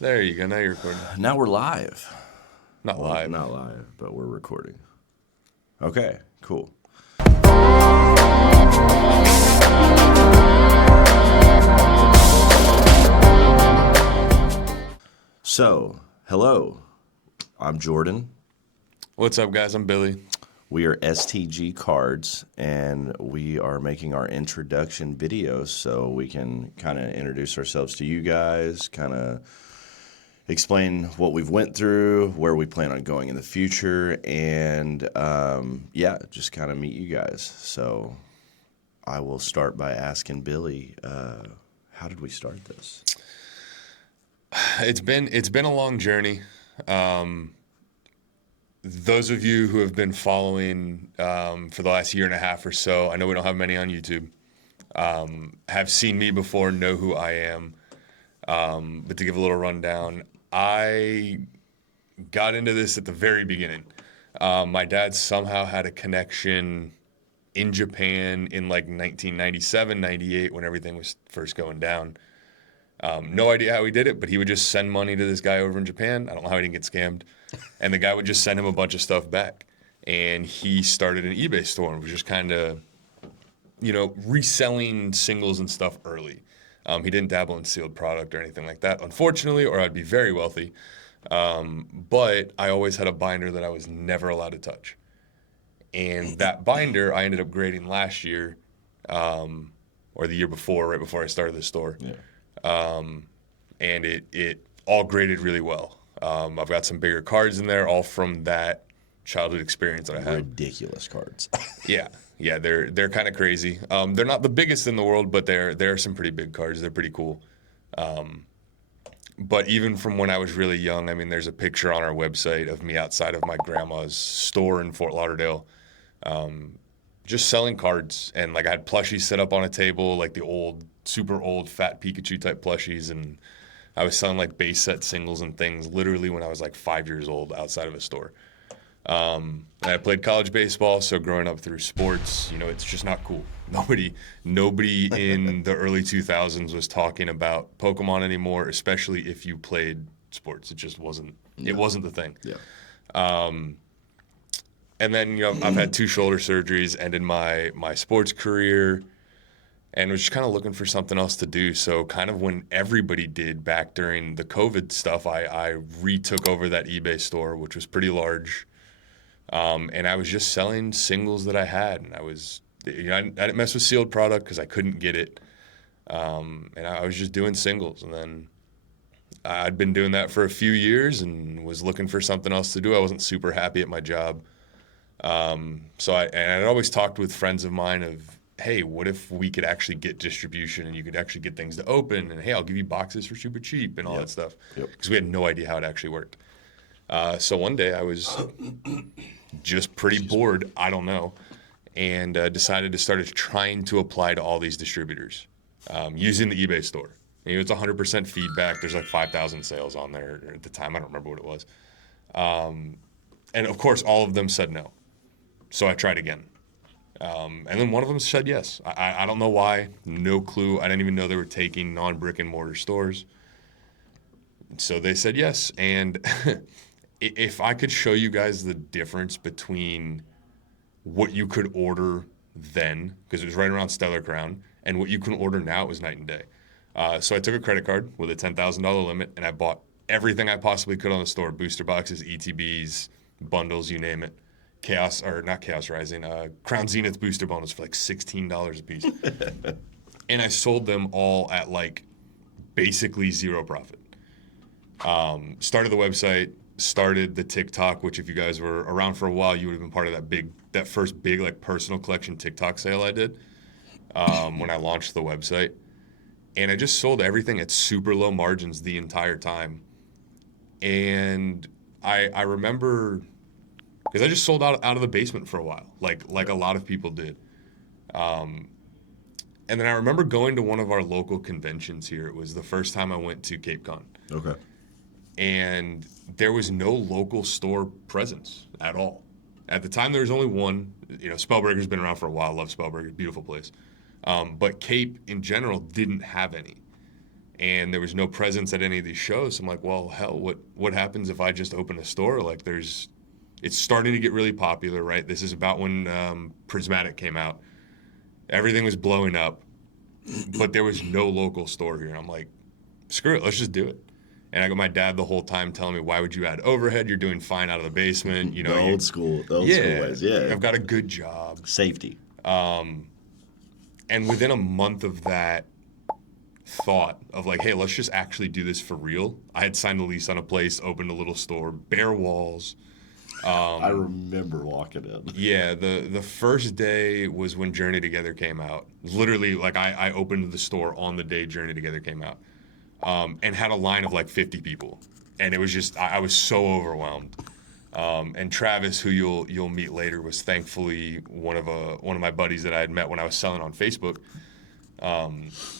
There you go. Now you're recording. Now we're live. Not Well, live. not live, but we're recording. Okay, cool. So, hello. I'm Jordan. What's up, guys? I'm Billy. We are STG Cards, and we are making our introduction video so we can kind of introduce ourselves to you guys, kind of explain what we've went through, where we plan on going in the future, and just kind of meet you guys. So I will start by asking Billy, how did we start this? It's been a long journey. Those of you who have been following for the last year and a half or so, I know we don't have many on YouTube, have seen me before, know who I am. But to give a little rundown, I got into this at the very beginning. My dad somehow had a connection in Japan in like 1997, 98 when everything was first going down. No idea how he did it, but he would just send money to this guy over in Japan. I don't know how he didn't get scammed. And the guy would just send him a bunch of stuff back. And he started an eBay store and was just kind of, reselling singles and stuff early. He didn't dabble in sealed product or anything like that, unfortunately, or I'd be very wealthy. But I always had a binder that I was never allowed to touch. And that binder I ended up grading last year, or the year before, right before I started the store. Yeah. And it all graded really well. I've got some bigger cards in there, all from that childhood experience that I had. Ridiculous cards. Yeah, they're kind of crazy. They're not the biggest in the world, but there are some pretty big cards. They're pretty cool. But even from when I was really young, I mean, there's a picture on our website of me outside of my grandma's store in Fort Lauderdale, just selling cards. And like I had plushies set up on a table, like the old, super old, fat Pikachu type plushies, and I was selling like base set singles and things literally when I was like 5 years old outside of a store. And I played college baseball, so growing up through sports, it's just not cool. Nobody in the early 2000s was talking about Pokemon anymore, especially if you played sports. It just wasn't. No. It wasn't the thing. Yeah. And then I've had 2 shoulder surgeries, ended my sports career, and was just kind of looking for something else to do. So kind of when everybody did back during the COVID stuff, I retook over that eBay store, which was pretty large. And I was just selling singles that I had. And I didn't mess with sealed product because I couldn't get it. And I was just doing singles. And then I'd been doing that for a few years and was looking for something else to do. I wasn't super happy at my job. So I'd always talked with friends of mine of, hey, what if we could actually get distribution and you could actually get things to open, and hey, I'll give you boxes for super cheap and all that stuff. Because we had no idea how it actually worked. So one day I was just pretty bored, I don't know, and decided to start trying to apply to all these distributors using the eBay store. It's 100% feedback. There's like 5,000 sales on there at the time. I don't remember what it was. And of course, all of them said no. So I tried again. And then one of them said yes. I don't know why. No clue. I didn't even know they were taking non-brick and mortar stores. So they said yes. And if I could show you guys the difference between what you could order then, because it was right around Stellar Crown, and what you can order now, it was night and day. So I took a credit card with a $10,000 limit, and I bought everything I possibly could on the store: booster boxes, ETBs, bundles, you name it. Not Chaos Rising, Crown Zenith booster bonus for like $16 a piece. And I sold them all at like basically zero profit. Started the website, started the TikTok, which if you guys were around for a while, you would have been part of that first big like personal collection TikTok sale I did when I launched the website. And I just sold everything at super low margins the entire time. And I remember, because I just sold out of the basement for a while, like a lot of people did. And then I remember going to one of our local conventions here. It was the first time I went to Cape Con. Okay. And there was no local store presence at all. At the time, there was only one. Spellbreaker's been around for a while. Love Spellbreaker, beautiful place. But Cape in general didn't have any. and there was no presence at any of these shows. I'm like, well, hell, what happens if I just open a store? Like, it's starting to get really popular, right? This is about when Prismatic came out. Everything was blowing up, but there was no local store here. And I'm like, screw it, let's just do it. And I got my dad the whole time telling me, why would you add overhead? You're doing fine out of the basement. You know, the old school ways. Yeah, I've got a good job. Safety. And within a month of that thought of like, hey, let's just actually do this for real, I had signed a lease on a place, opened a little store, bare walls. I remember walking in. Yeah, the first day was when Journey Together came out. Literally, like I opened the store on the day Journey Together came out, and had a line of like 50 people, and it was just I was so overwhelmed. And Travis, who you'll meet later, was thankfully one of my buddies that I had met when I was selling on Facebook.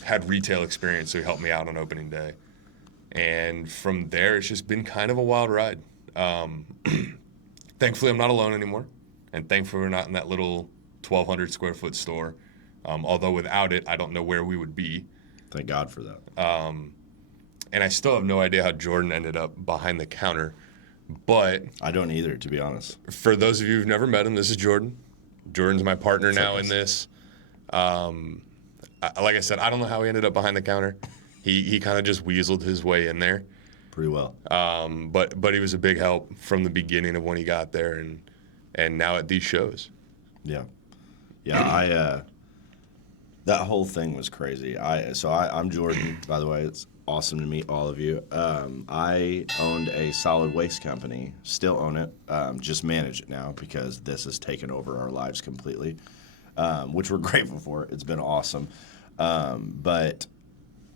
Had retail experience, so he helped me out on opening day, and from there it's just been kind of a wild ride. Thankfully, I'm not alone anymore, and thankfully we're not in that little 1,200 square foot store. Although without it, I don't know where we would be. Thank God for that. And I still have no idea how Jordan ended up behind the counter. But I don't either, to be honest. For those of you who've never met him, this is Jordan. Jordan's my partner now in this. Like I said, I don't know how he ended up behind the counter. He kind of just weaseled his way in there. Pretty well. But he was a big help from the beginning of when he got there and now at these shows. Yeah. Yeah, that whole thing was crazy. I'm Jordan, by the way. It's awesome to meet all of you. I owned a solid waste company, still own it, just manage it now because this has taken over our lives completely, which we're grateful for. It's been awesome. But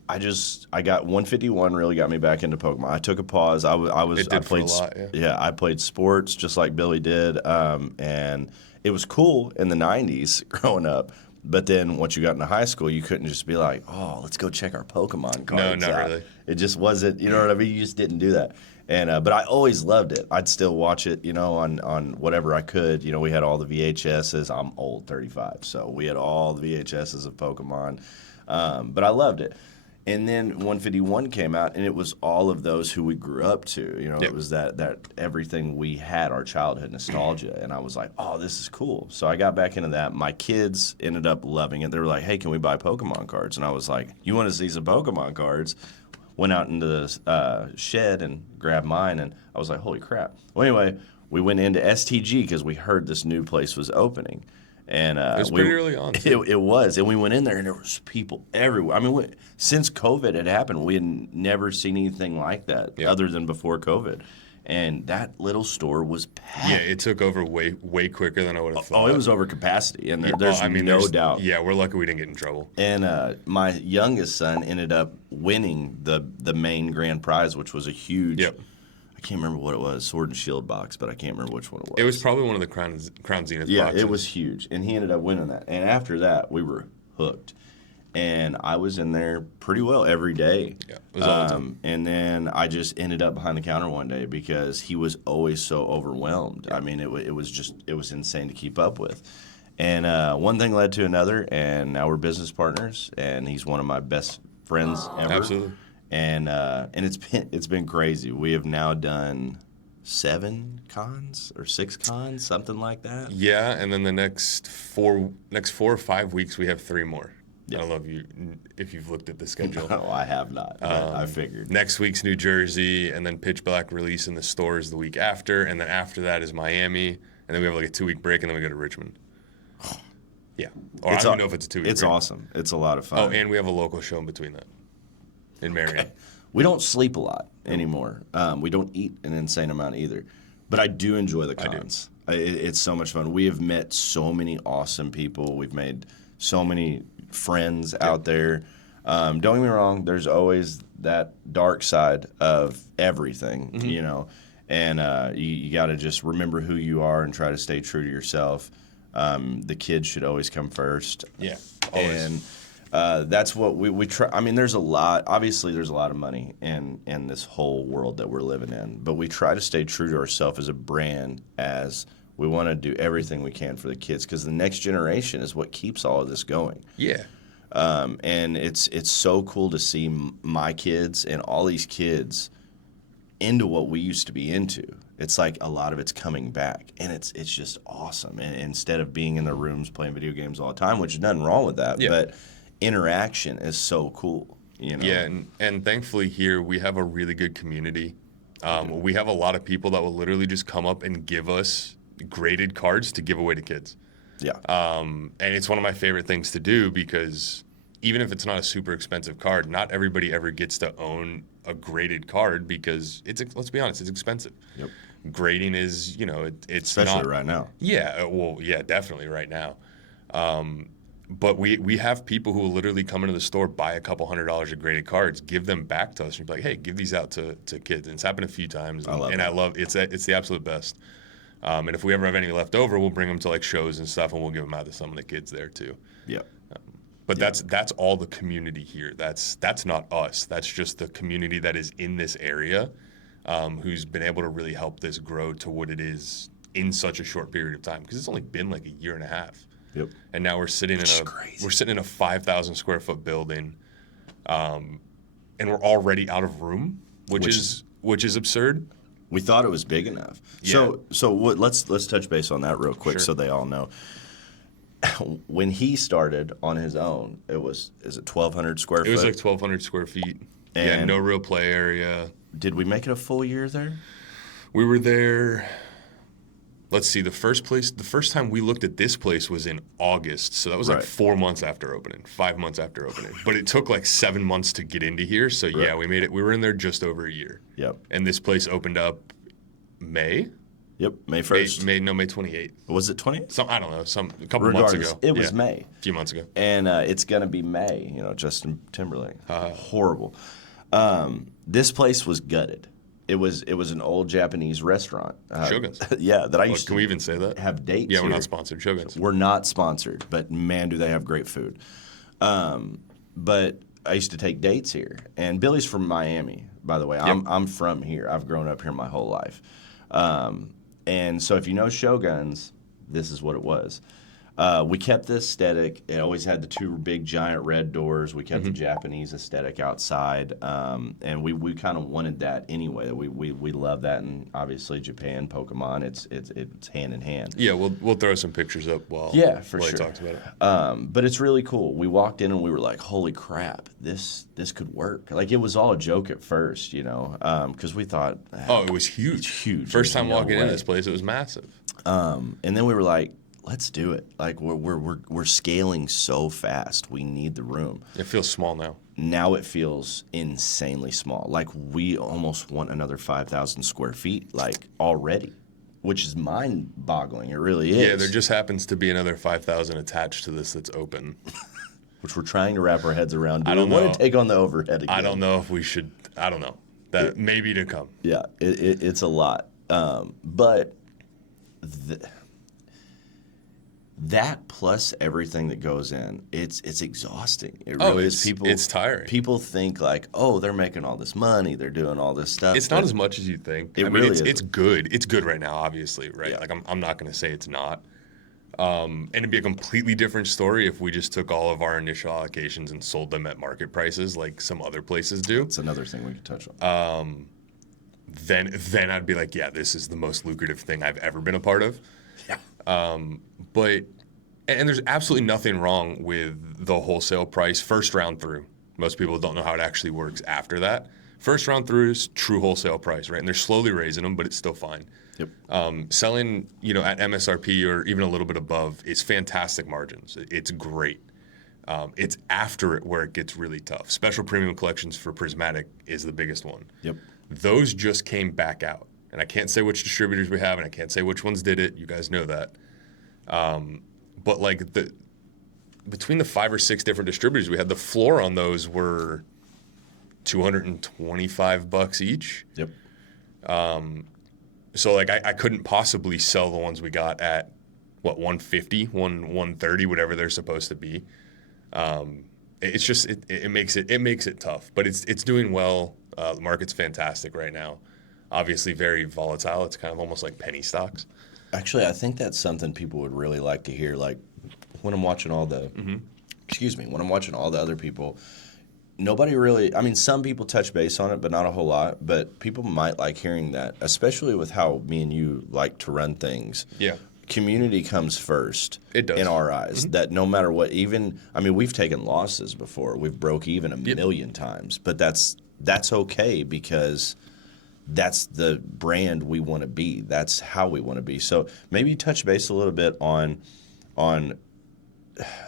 I got 151 really got me back into Pokemon. I took a pause. I played for a lot, yeah. I played sports just like Billy did, and it was cool in the 90s growing up. But then once you got into high school, you couldn't just be like, oh, let's go check our Pokemon cards No, not out. really. It just wasn't, you know what I mean? You just didn't do that. And but I always loved it. I'd still watch it, you know, on whatever I could. You know, we had all the VHSs. I'm old, 35, so we had all the VHSs of Pokemon. But I loved it. And then 151 came out, and it was all of those who we grew up to. You know, Yep. It was that everything we had, our childhood nostalgia. And I was like, oh, this is cool. So I got back into that. My kids ended up loving it. They were like, hey, can we buy Pokemon cards? And I was like, you want to see some Pokemon cards? Went out into the shed and grabbed mine, and I was like, holy crap. Well, anyway, we went into STG because we heard this new place was opening. And It was pretty early on, too. It was, and we went in there, and there was people everywhere. I mean, since COVID had happened, we had never seen anything like that other than before COVID. And that little store was packed. Yeah, it took over way quicker than I would have thought. Oh, it was over capacity, and there's no doubt. Yeah, we're lucky we didn't get in trouble. And my youngest son ended up winning the main grand prize, which was a huge. Yep. I can't remember what it was, Sword and Shield box, but I can't remember which one it was. It was probably one of the Crown Zenith Yeah, boxes. it was huge, and he ended up winning that. And after that, we were hooked. And I was in there pretty well every day. Yeah, it was all the time. And then I just ended up behind the counter one day because he was always so overwhelmed. I mean, it was insane to keep up with. And one thing led to another, and now we're business partners, and he's one of my best friends ever. Absolutely. And it's been crazy. We have now done 7 cons or 6 cons, something like that. Yeah, and then the next 4 or 5 weeks we have 3 more. Yeah. I don't know if you've looked at the schedule. No, I have not. But I figured. Next week's New Jersey, and then Pitch Black release in the stores the week after, and then after that is Miami, and then we have like a 2-week break, and then we go to Richmond. Yeah, or I don't even know if it's a 2-week. It's break. awesome. It's a lot of fun. Oh, and we have a local show in between that in Marion. Okay. We don't sleep a lot anymore. We don't eat an insane amount either. But I do enjoy the cons. It's so much fun. We have met so many awesome people. We've made so many friends out there. Don't get me wrong. There's always that dark side of everything, you know. And you got to just remember who you are and try to stay true to yourself. The kids should always come first. Yeah, always. And that's what we try. I mean, there's a lot of money in this whole world that we're living in, but we try to stay true to ourselves as a brand, as we want to do everything we can for the kids, because the next generation is what keeps all of this going. Yeah. And it's so cool to see my kids and all these kids into what we used to be into. It's like a lot of it's coming back, and it's just awesome. And instead of being in their rooms playing video games all the time, which is nothing wrong with that, but interaction is so cool. Yeah, and thankfully here we have a really good community. We have a lot of people that will literally just come up and give us graded cards to give away to kids. Yeah. And it's one of my favorite things to do because even if it's not a super expensive card, not everybody ever gets to own a graded card because let's be honest, it's expensive. Yep. Grading is, it's Especially not, right now. Yeah, well, yeah, definitely right now. But we have people who will literally come into the store, buy a couple $100 of graded cards, give them back to us, and be like, hey, give these out to kids. And it's happened a few times, and I love it's the absolute best. And if we ever have any left over, we'll bring them to like shows and stuff, and we'll give them out to some of the kids there too. Yeah. But that's all the community here. That's not us. That's just the community that is in this area, who's been able to really help this grow to what it is in such a short period of time. Because it's only been like a year and a half. Yep. And now we're sitting in a 5,000 square foot building, and we're already out of room, which is absurd. We thought it was big enough. Yeah. So let's touch base on that real quick so they all know. When he started on his own, is it 1,200 square foot? It was like 1,200 square feet. And no real play area. Did we make it a full year there? We were there. Let's see. The first time we looked at this place was in August, so that was like 4 months after opening, 5 months after opening. But it took like 7 months to get into here. So yeah, we made it. We were in there just over a year. Yep. And this place opened up May. Yep, May 1st. May 28th. Was it 20th? I don't know. A couple months ago. It was May. A few months ago. And it's gonna be May. Justin Timberlake. Horrible. This place was gutted. It was an old Japanese restaurant. Shogun's. Yeah, that I used to. Can we even say that? Have dates. Yeah, we're here. not sponsored. Shogun's. We're not sponsored, but man, do they have great food. But I used to take dates here, and Billy's from Miami, by the way. I'm from here. I've grown up here my whole life. And so if you know Shogun's, this is what it was. We kept the aesthetic. It always had the two big giant red doors. We kept the Japanese aesthetic outside, and we kind of wanted that anyway. We love that, and obviously Japan, Pokemon, it's hand in hand. Yeah, we'll throw some pictures up while he talks about it. But it's really cool. We walked in and we were like, "Holy crap, this could work!" Like it was all a joke at first, because we thought, it was huge. It's huge. First time walking into this place, it was massive. And then we were like, let's do it. Like we're scaling so fast. We need the room. It feels small now. Now it feels insanely small. Like we almost want another 5,000 square feet, like already, which is mind-boggling. It really is. Yeah, there just happens to be another 5,000 attached to this that's open. Which we're trying to wrap our heads around. Do I we don't want know. to take on the overhead again? I don't know if we should. I don't know. That may be to come. Yeah, it's a lot. But that plus everything that goes in, it's exhausting. It really is. It's tiring. People think like, oh, they're making all this money, they're doing all this stuff. It's not as much as you think. It's good. It's good right now, obviously, right? Yeah. Like I'm not going to say it's not. And it'd be a completely different story if we just took all of our initial allocations and sold them at market prices, like some other places do. That's another thing we could touch on. Then I'd be like, yeah, this is the most lucrative thing I've ever been a part of. Yeah. But there's absolutely nothing wrong with the wholesale price first round through. Most people don't know how it actually works after that. First round through is true wholesale price, right? And they're slowly raising them, but it's still fine. Yep. Selling, at MSRP or even a little bit above is fantastic margins. It's great. It's after it where it gets really tough. Special premium collections for Prismatic is the biggest one. Yep. Those just came back out. And I can't say which distributors we have, and I can't say which ones did it. You guys know that. But like between the 5 or 6 different distributors we had, the floor on those were $225 each. Yep. So like I couldn't possibly sell the ones we got at what 150, 130, whatever they're supposed to be. It's just it makes it tough, but it's doing well. The market's fantastic right now. Obviously very volatile. It's kind of almost like penny stocks. Actually, I think that's something people would really like to hear. Like when I'm watching all when I'm watching all the other people, nobody really, I mean, some people touch base on it, but not a whole lot. But people might like hearing that, especially with how me and you like to run things. Yeah. Community comes first. It does. In our eyes. That no matter what, even, I mean, we've taken losses before. We've broke even a million times. But that's okay because that's the brand we want to be. That's how we want to be. So maybe touch base a little bit on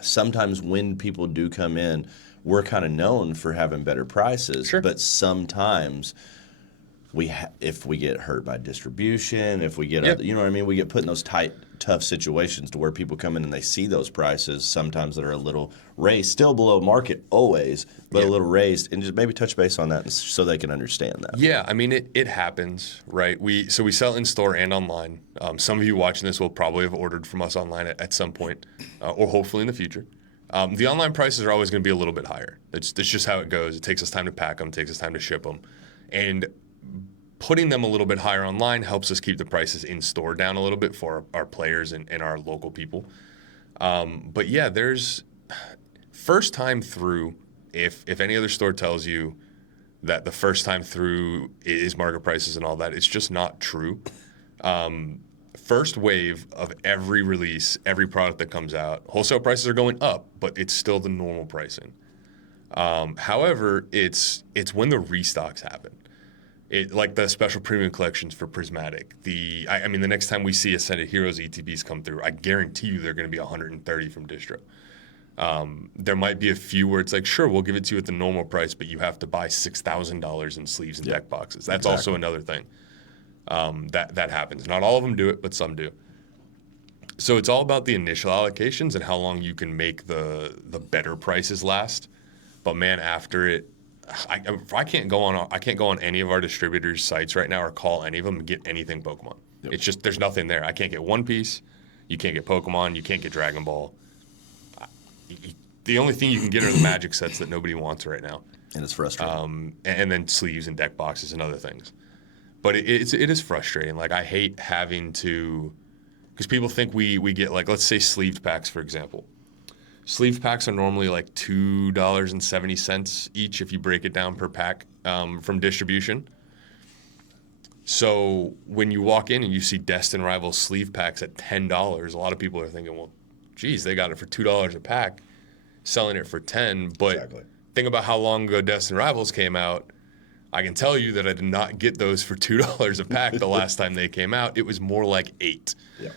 sometimes when people do come in, we're kind of known for having better prices. Sure. But sometimes if we get hurt by distribution, if we get, you know what I mean? We get put in those tight, tough situations to where people come in and they see those prices sometimes that are a little raised, still below market always, but a little raised, and just maybe touch base on that so they can understand that. Yeah, I mean, it happens, right? We sell in-store and online. Some of you watching this will probably have ordered from us online at some point, or hopefully in the future. The online prices are always going to be a little bit higher. That's just how it goes. It takes us time to pack them, takes us time to ship them. And putting them a little bit higher online helps us keep the prices in store down a little bit for our players and our local people. But yeah, there's first time through, if any other store tells you that the first time through is market prices and all that, it's just not true. First wave of every release, every product that comes out, wholesale prices are going up, but it's still the normal pricing. However, it's when the restocks happen. Like the special premium collections for Prismatic. I mean, the next time we see Ascended Heroes ETBs come through, I guarantee you they're going to be 130 from distro. There might be a few where it's like, sure, we'll give it to you at the normal price, but you have to buy $6,000 in sleeves and deck boxes. That's also another thing that happens. Not all of them do it, but some do. So it's all about the initial allocations and how long you can make the better prices last. But man, after it, I can't go on any of our distributors' sites right now or call any of them and get anything Pokemon. Yep. It's just there's nothing there. I can't get One Piece. You can't get Pokemon. You can't get Dragon Ball. The only thing you can get are the Magic sets that nobody wants right now. And it's frustrating. And then sleeves and deck boxes and other things. But it is frustrating. Like I hate having to, because people think we get like, let's say sleeved packs, for example. Sleeve packs are normally like $2.70 each if you break it down per pack from distribution. So when you walk in and you see Destin Rivals sleeve packs at $10, a lot of people are thinking, well, geez, they got it for $2 a pack, selling it for $10. But think about how long ago Destin Rivals came out. I can tell you that I did not get those for $2 a pack the last time they came out. It was more like $8. Yeah.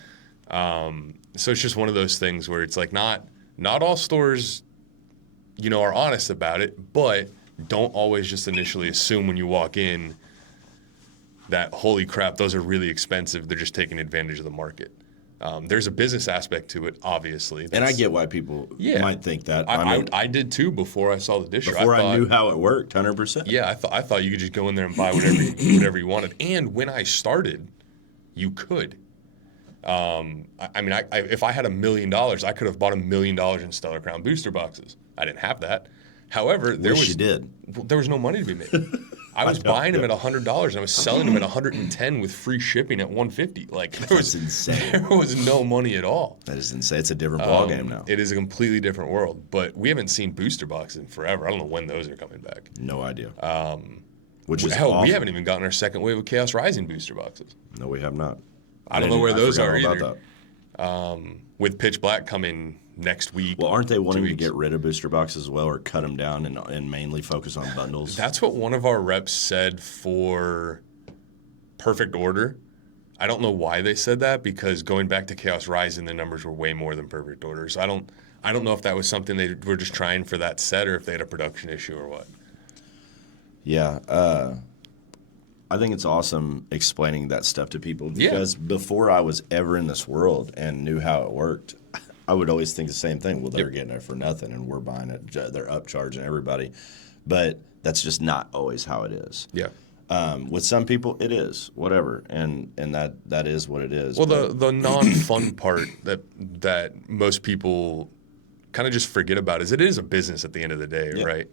So it's just one of those things where it's like not all stores, are honest about it, but don't always just initially assume when you walk in that, holy crap, those are really expensive. They're just taking advantage of the market. There's a business aspect to it, obviously. And I get why people might think that. I did too before I saw the dish. Before I knew how it worked, 100%. Yeah, I thought you could just go in there and buy whatever you wanted. And when I started, you could. If I had $1 million, I could have bought $1 million in Stellar Crown booster boxes. I didn't have that. However, you did. There was no money to be made. I was buying them at $100 and I was selling them at $110 with free shipping at $150. Like that's insane. There was no money at all. That is insane. It's a different ballgame now. It is a completely different world. But we haven't seen booster boxes in forever. I don't know when those are coming back. No idea. Which is hell, awful. we haven't even gotten our second wave of Chaos Rising booster boxes. No, we have not. I don't know where those are either. With Pitch Black coming next week. Well, aren't they wanting to get rid of booster boxes as well, or cut them down and mainly focus on bundles? That's what one of our reps said for Perfect Order. I don't know why they said that, because going back to Chaos Rising, the numbers were way more than Perfect Order. So I don't know if that was something they were just trying for that set, or if they had a production issue or what. Yeah. I think it's awesome explaining that stuff to people, because before I was ever in this world and knew how it worked, I would always think the same thing. Well, they're getting it for nothing and we're buying it. They're upcharging everybody. But that's just not always how it is. Yeah. With some people, it is, whatever. And that is what it is. Well, the non-fun part that most people kind of just forget about is it is a business at the end of the day, right?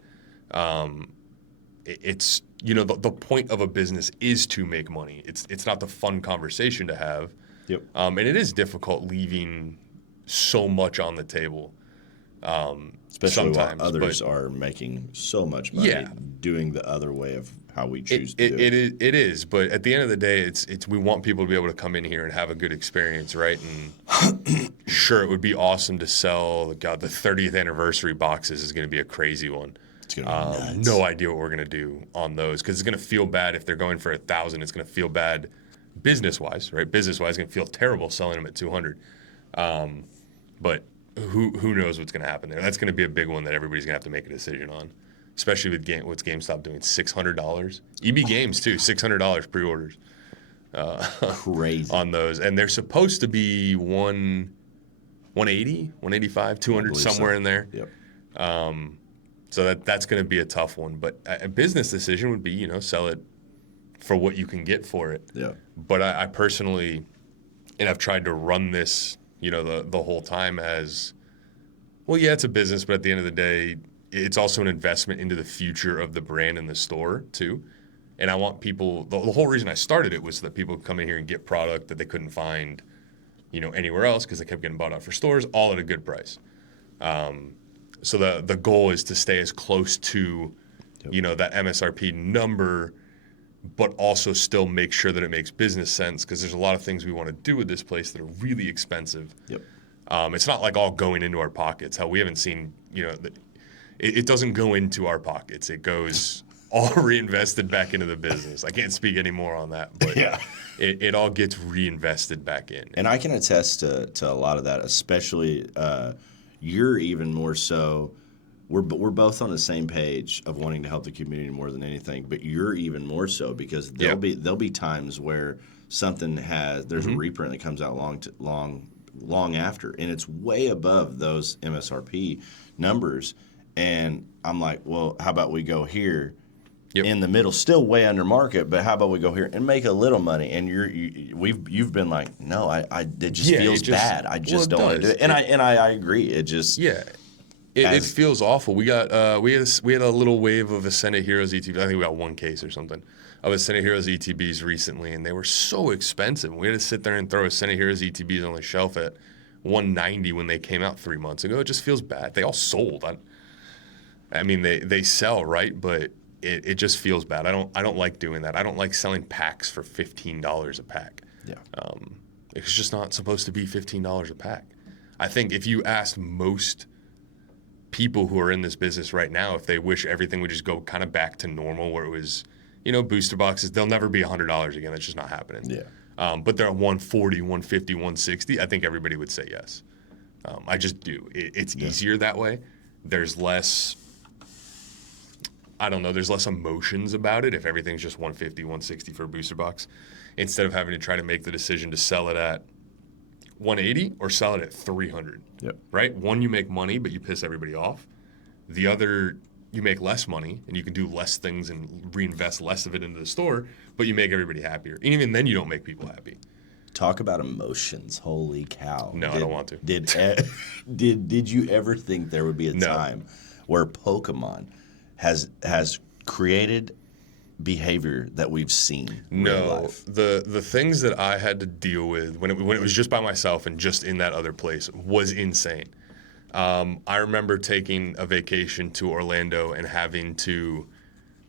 It's, the point of a business is to make money. It's not the fun conversation to have. Yep. And it is difficult leaving so much on the table. Especially while sometimes. others But are making so much money yeah, doing the other way of how we choose to do it. it is. But at the end of the day, it's we want people to be able to come in here and have a good experience, right? And sure, it would be awesome to sell. God, the 30th anniversary boxes is going to be a crazy one. It's going to be nuts. No idea what we're going to do on those because it's going to feel bad if they're going for 1,000. It's going to feel bad business-wise, right? Business-wise, it's going to feel terrible selling them at 200. But who knows what's going to happen there? That's going to be a big one that everybody's going to have to make a decision on, especially with what's GameStop doing, $600. EB Games too, $600 pre-orders Crazy. on those, and they're supposed to be 180, 185, 200 somewhere in there. Yep. So that's going to be a tough one. But a business decision would be, sell it for what you can get for it. Yeah. But I personally, and I've tried to run this, the whole time as, well, yeah, it's a business, but at the end of the day, it's also an investment into the future of the brand and the store too. And I want people, the whole reason I started it was so that people could come in here and get product that they couldn't find, anywhere else because they kept getting bought out for stores, all at a good price. So the goal is to stay as close to, that MSRP number, but also still make sure that it makes business sense because there's a lot of things we want to do with this place that are really expensive. Yep. It's not like all going into our pockets. How we haven't seen, it doesn't go into our pockets. It goes all reinvested back into the business. I can't speak any more on that, but Yeah. it all gets reinvested back in. And I can attest to a lot of that, especially you're even more so. We're both on the same page of wanting to help the community more than anything, but you're even more so because there'll be times where there's a reprint that comes out long after, and it's way above those MSRP numbers, and I'm like, well, how about we go here? Yep. In the middle, still way under market, but how about we go here and make a little money? And you've been like, no, it just feels bad. I just don't want to do it. And I agree. It just it feels awful. We got we had a little wave of Ascendant Heroes ETBs. I think we got one case or something of Ascendant Heroes ETBs recently, and they were so expensive. We had to sit there and throw Ascendant Heroes ETBs on the shelf at $190 when they came out 3 months ago. It just feels bad. They all sold. I mean, they sell, right, but it just feels bad. I don't like doing that. I don't like selling packs for $15 a pack. Yeah. It's just not supposed to be $15 a pack. I think if you asked most people who are in this business right now, if they wish everything would just go kind of back to normal where it was, booster boxes, they'll never be $100 again. That's just not happening. Yeah. But they're at 140, 150, 160. I think everybody would say yes. I just do. It's easier that way. There's less, I don't know, there's less emotions about it if everything's just 150, 160 for a booster box, instead of having to try to make the decision to sell it at 180 or sell it at 300. Yep. Right? One, you make money, but you piss everybody off. The other, you make less money and you can do less things and reinvest less of it into the store, but you make everybody happier. And even then, you don't make people happy. Talk about emotions. Holy cow. No, I don't want to. Did you ever think there would be a time where Pokemon has created behavior that we've seen in real life? The things that I had to deal with when it was just by myself and just in that other place was insane. I remember taking a vacation to Orlando and having to,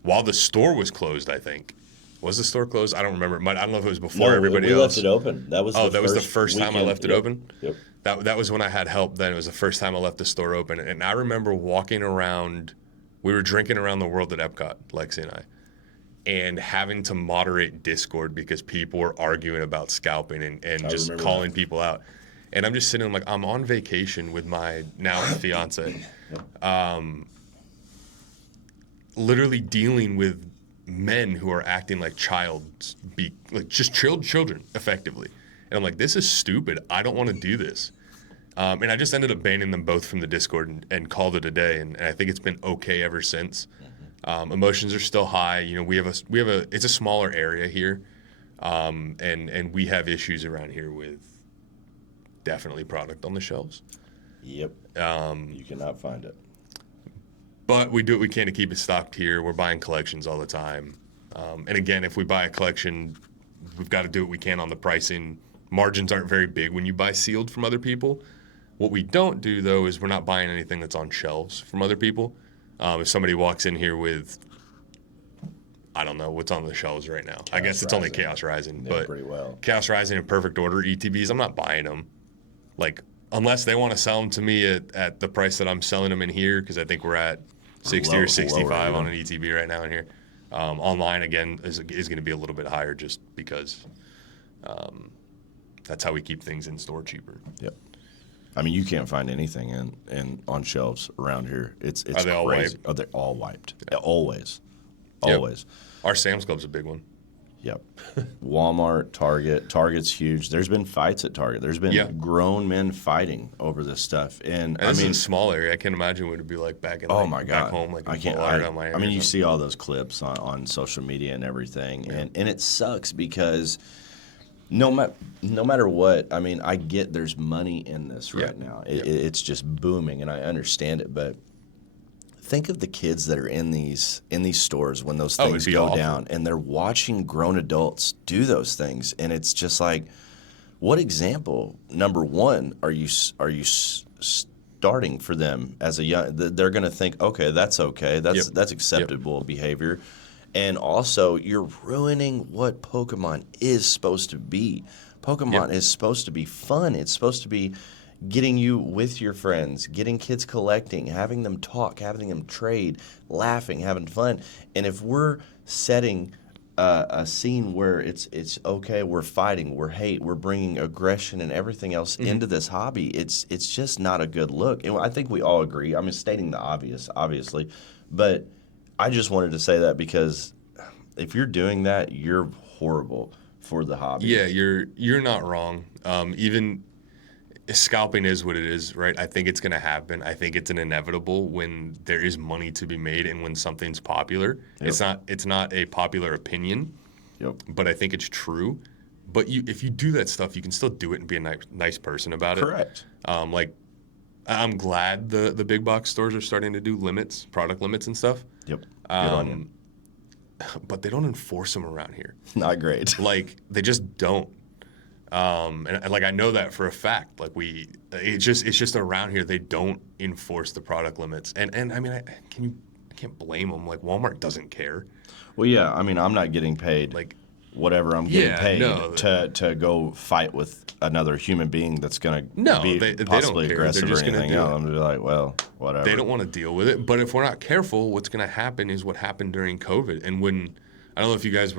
while the store was closed, I think. Was the store closed? I don't remember. I don't know if it was before everybody else. We left it open. That was the first time I left it open? Yep. That was when I had help then. It was the first time I left the store open. And I remember walking around, we were drinking around the world at Epcot, Lexi and I, and having to moderate Discord because people were arguing about scalping and just calling people out. And I'm just sitting there, I'm on vacation with my now fiance, literally dealing with men who are acting like just children, effectively. And I'm like, this is stupid. I don't want to do this. And I just ended up banning them both from the Discord and called it a day. And I think it's been okay ever since. Emotions are still high. It's a smaller area here. And we have issues around here with definitely product on the shelves. Yep. You cannot find it. But we do what we can to keep it stocked here. We're buying collections all the time. And again, if we buy a collection, we've got to do what we can on the pricing. Margins aren't very big when you buy sealed from other people. What we don't do, though, is we're not buying anything that's on shelves from other people. If somebody walks in here with, I don't know what's on the shelves right now. I guess it's only Chaos Rising, but pretty well. Chaos Rising in perfect order ETBs, I'm not buying them. Like, unless they want to sell them to me at the price that I'm selling them in here, because I think we're at 60 or 65 on an ETB right now in here. Online, again, is going to be a little bit higher just because that's how we keep things in store cheaper. Yep. I mean, you can't find anything in on shelves around here. It's Are they all crazy. wiped? Oh, they're all wiped. Yeah. Always. Yep. Always. Our Sam's Club's a big one. Yep. Walmart, Target. Target's huge. There's been fights at Target. There's been grown men fighting over this stuff. And this is a small area. I can't imagine what it'd be like back in my God. back home. Like I can't. I mean, you see all those clips on social media and everything, and it sucks because no matter what, I mean, I get there's money in this right now. It's just booming, and I understand it, but think of the kids that are in these stores when those things go down, and they're watching grown adults do those things, and it's just like, what example? Number one, are you starting for them as a young? They're going to think, okay, that's acceptable behavior, and also you're ruining what Pokemon is supposed to be. Pokemon is supposed to be fun. It's supposed to be getting you with your friends, getting kids collecting, having them talk, having them trade, laughing, having fun. And if we're setting a scene where it's okay, we're fighting, we're hate, we're bringing aggression and everything else into this hobby, it's just not a good look. And I think we all agree. I'm stating the obvious, obviously, but I just wanted to say that because if you're doing that, you're horrible for the hobby. Yeah, you're not wrong. Even scalping is what it is, right? I think it's going to happen. I think it's an inevitable when there is money to be made and when something's popular. It's not a popular opinion, but I think it's true. But if you do that stuff, you can still do it and be a nice person about it. Correct. Like, I'm glad the big box stores are starting to do product limits and stuff. Yep. Good on you. But they don't enforce them around here. Not great. Like, they just don't. And like, I know that for a fact. Like, it's just around here they don't enforce the product limits. And I mean, I can't blame them. Like, Walmart doesn't care. Well, yeah. I mean, I'm not getting paid like whatever I'm getting paid to go fight with another human being that's going to be possibly aggressive or anything else. I'm just like, well, whatever. They don't want to deal with it. But if we're not careful, what's going to happen is what happened during COVID. And when, I don't know if you guys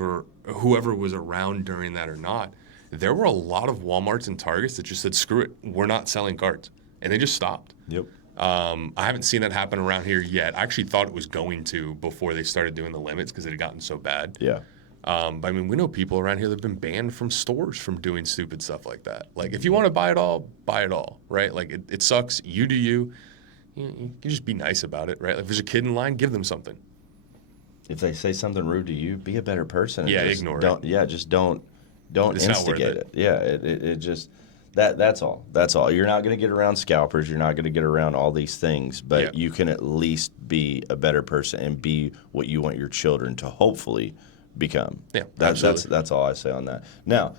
whoever was around during that or not, there were a lot of Walmarts and Targets that just said, screw it, we're not selling cards. And they just stopped. Yep. I haven't seen that happen around here yet. I actually thought it was going to before they started doing the limits because it had gotten so bad. Yeah. But I mean, we know people around here that have been banned from stores from doing stupid stuff like that. Like, if you want to buy it all, right? Like, it sucks. You do you. You can just be nice about it, right? Like, if there's a kid in line, give them something. If they say something rude to you, be a better person. Yeah, ignore it. Yeah, just don't instigate it. Yeah, it just that's all. That's all. You're not going to get around scalpers. You're not going to get around all these things, but you can at least be a better person and be what you want your children to hopefully become. Yeah, that's all I say on that. Now,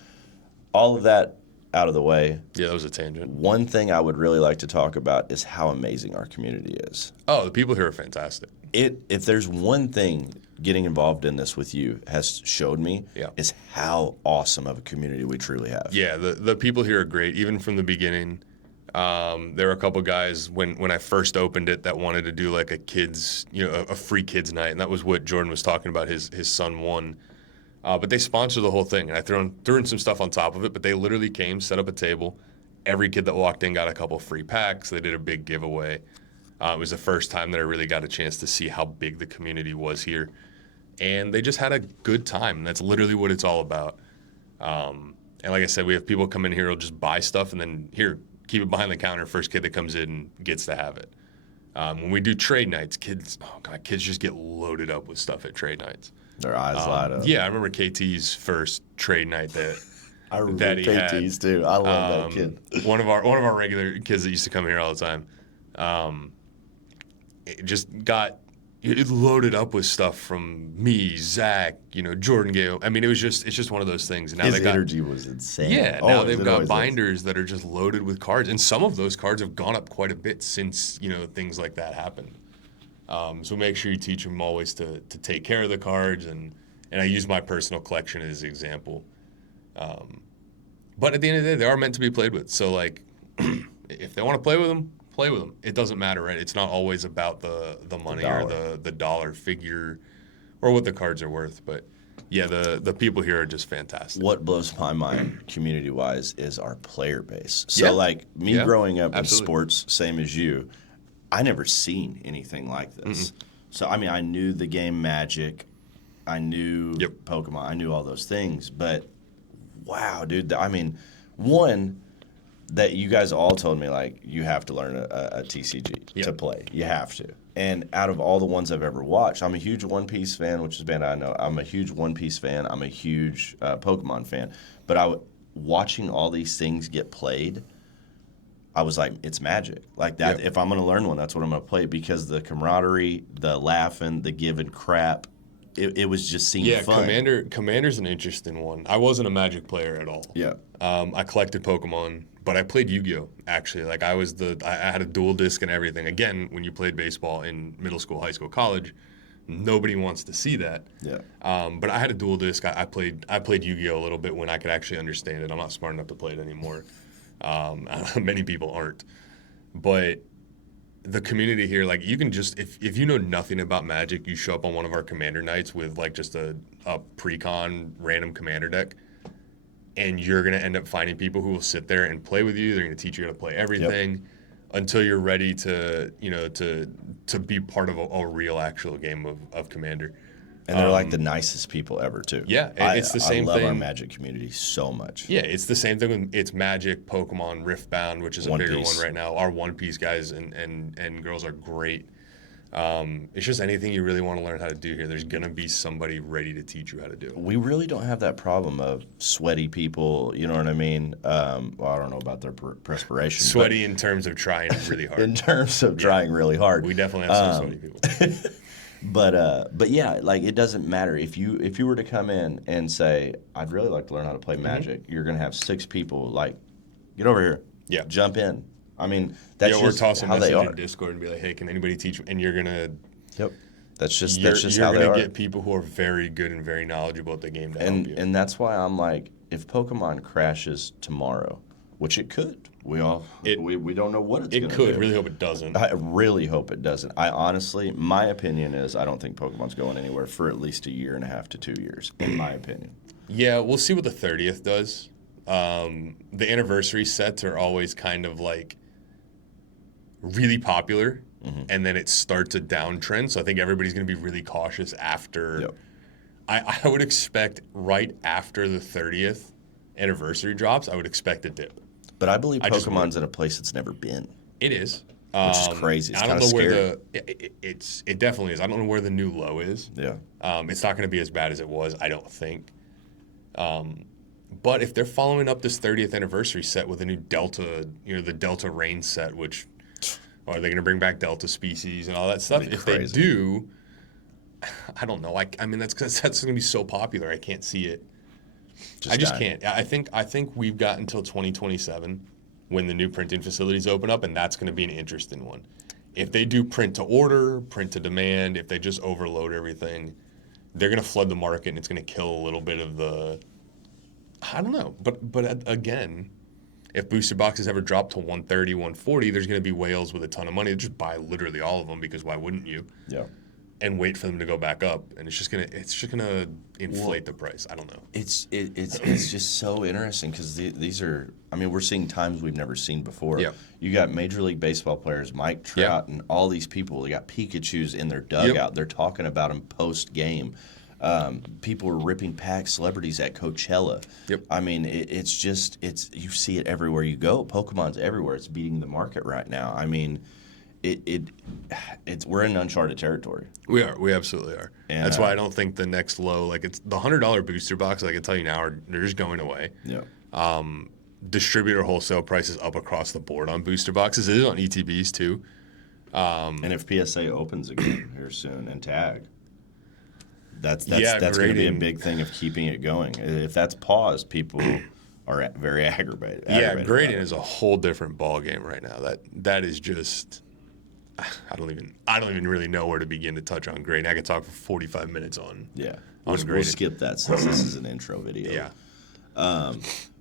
all of that out of the way. Yeah, that was a tangent. One thing I would really like to talk about is how amazing our community is. Oh, the people here are fantastic. If there's one thing getting involved in this with you has showed me, is how awesome of a community we truly have. Yeah, the people here are great, even from the beginning. There were a couple guys when I first opened it that wanted to do like a kids, a free kids night, and that was what Jordan was talking about. His son won, but they sponsored the whole thing, and I threw in some stuff on top of it. But they literally came, set up a table. Every kid that walked in got a couple free packs. They did a big giveaway. It was the first time that I really got a chance to see how big the community was here, and they just had a good time. And that's literally what it's all about. And like I said, we have people come in here who'll just buy stuff and then keep it behind the counter. First kid that comes in gets to have it. When we do trade nights, kids just get loaded up with stuff at trade nights. Their eyes light up. Yeah, I remember KT's first trade night that I remember KT's too. I love that kid. One of our regular kids that used to come here all the time. It just got It loaded up with stuff from me, Zach, Jordan Gale. I mean, it's just one of those things. And now His energy was insane. yeah, now Always, they've it got always is. binders that are just loaded with cards, and some of those cards have gone up quite a bit since things like that happened. So make sure you teach them always to take care of the cards, and I use my personal collection as an example. But at the end of the day, they are meant to be played with. So like, if they want to play with them, play with them. It doesn't matter, right? It's not always about the money or the dollar figure or what the cards are worth. But yeah, the people here are just fantastic. What blows my mind community-wise is our player base. So like me growing up in sports, same as you, I never seen anything like this. So I mean, I knew the game Magic, I knew Pokemon, I knew all those things, but wow, dude, I mean, one that you guys all told me, like, you have to learn a TCG to play. You have to. And out of all the ones I've ever watched, I'm a huge One Piece fan, which is a band I know. I'm a huge One Piece fan. I'm a huge Pokemon fan. But watching all these things get played, I was like, it's magic. Like that. If I'm going to learn one, that's what I'm going to play, because the camaraderie, the laughing, the giving crap, it was just seemed fun. Commander's an interesting one. I wasn't a Magic player at all. Yeah. I collected Pokemon, but I played Yu-Gi-Oh! Actually. Like I had a dual disc and everything. Again, when you played baseball in middle school, high school, college, nobody wants to see that. Yeah. But I had a dual disc. I played Yu-Gi-Oh! A little bit when I could actually understand it. I'm not smart enough to play it anymore. Many people aren't. But the community here, like, you can just, if you know nothing about Magic, you show up on one of our Commander nights with like just a pre-con random Commander deck, and you're going to end up finding people who will sit there and play with you. They're going to teach you how to play everything until you're ready to be part of a real actual game of Commander. And they're like the nicest people ever, too. Yeah, it's the same thing. I love our Magic community so much. Yeah, it's the same thing with it's Magic, Pokemon, Riftbound, which is a bigger one right now. Our One Piece guys and girls are great. It's just anything you really want to learn how to do here, there's going to be somebody ready to teach you how to do it. We really don't have that problem of sweaty people, you know what I mean? Well, I don't know about their perspiration. Sweaty in terms of trying really hard. In terms of trying really hard. We definitely have some sweaty people. But yeah, like, it doesn't matter if you were to come in and say, I'd really like to learn how to play Magic. You're gonna have 6 people like, get over here, jump in. I mean, that's just we're tossing how they message are. in Discord and be like, hey, can anybody teach? And you're gonna That's just you're how they are. You're gonna get people who are very good and very knowledgeable at the game to help you. And that's why I'm like, if Pokemon crashes tomorrow, which it could. We don't know what it's going to do. It could. Really hope it doesn't. I really hope it doesn't. I honestly, my opinion is I don't think Pokemon's going anywhere for at least 1.5 years to 2 years, in my opinion. Yeah, we'll see what the 30th does. The anniversary sets are always kind of like really popular, and then it starts a downtrend. So I think everybody's going to be really cautious after. Yep. I would expect right after the 30th anniversary drops, I would expect a dip. But I believe Pokemon's in a place it's never been. It is. Which is crazy. It's I don't kind of know scary. it definitely is. I don't know where the new low is. Yeah. It's not going to be as bad as it was, I don't think. But if they're following up this 30th anniversary set with a new Delta, the Delta Rain set, which are they going to bring back Delta species and all that stuff? If they do, I don't know. I mean, that's going to be so popular. I can't see it. I just can't. I think we've got until 2027 when the new printing facilities open up, and that's going to be an interesting one. If they do print to order, print to demand, if they just overload everything, they're going to flood the market, and it's going to kill a little bit of the. I don't know, but again, if booster boxes ever drop to 130, 140, there's going to be whales with a ton of money that just buy literally all of them, because why wouldn't you? Yeah. And wait for them to go back up, and it's just gonna inflate the price. I don't know. It's just so interesting because these are. I mean, we're seeing times we've never seen before. Yeah. You got Major League Baseball players, Mike Trout, and all these people. They got Pikachu's in their dugout. They're talking about them post game. People are ripping packs, celebrities at Coachella. Yep. I mean, it's you see it everywhere you go. Pokemon's everywhere. It's beating the market right now. I mean. We're in uncharted territory. We are. We absolutely are. And that's why I don't think the next low, like it's the $100 booster box, I can tell you now, they're just going away. Yeah. Distributor wholesale prices up across the board on booster boxes. It is on ETBs too. And if PSA opens again here soon and tag, that's going to be a grading. big thing of keeping it going. If that's paused, people are very aggravated. Yeah, grading is a whole different ball game right now. That is just I don't even really know where to begin to touch on grading. I could talk for 45 minutes on We'll skip that since this is an intro video. Yeah.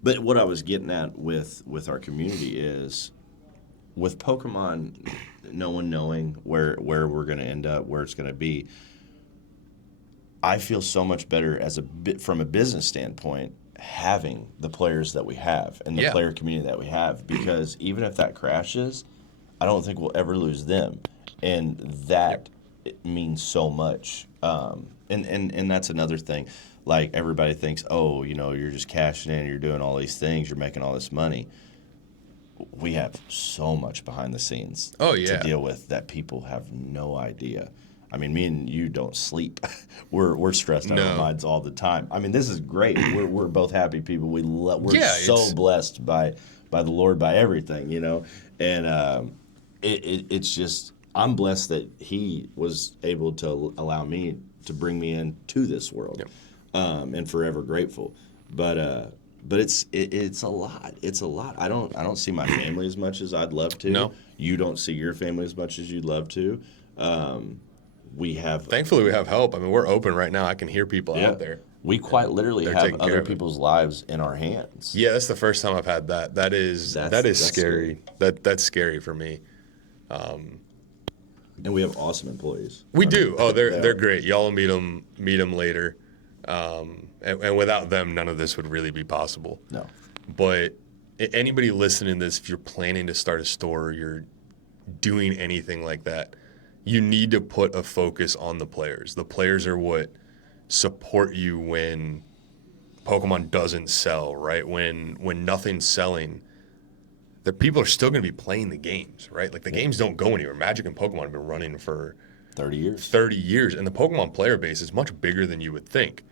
But what I was getting at with our community is, with Pokemon, no one knowing where we're going to end up, where it's going to be, I feel so much better from a business standpoint having the players that we have and the player community that we have, because even if that crashes, I don't think we'll ever lose them, and that it means so much. And that's another thing. Like, everybody thinks, oh, you're just cashing in, you're doing all these things, you're making all this money. We have so much behind the scenes to deal with that people have no idea. I mean, me and you don't sleep. We're stressed out of our minds all the time. I mean, this is great. We're both happy people. We're so blessed by the Lord, by everything, And it's just, I'm blessed that He was able to allow me to bring me into this world, and forever grateful. But it's a lot. It's a lot. I don't see my family as much as I'd love to. No. You don't see your family as much as you'd love to. Thankfully, we have help. I mean, we're open right now. I can hear people out there. We quite literally have other people's lives in our hands. Yeah, that's the first time I've had that. That is scary. That's scary for me. And we have awesome employees. We do. Oh, they're great. Y'all will meet them later. And without them, none of this would really be possible. No. But anybody listening to this, if you're planning to start a store, or you're doing anything like that, you need to put a focus on the players. The players are what support you when Pokemon doesn't sell, right? When nothing's selling, the people are still going to be playing the games, right? Like, the games don't go anywhere. Magic and Pokemon have been running for 30 years. 30 years, and the Pokemon player base is much bigger than you would think.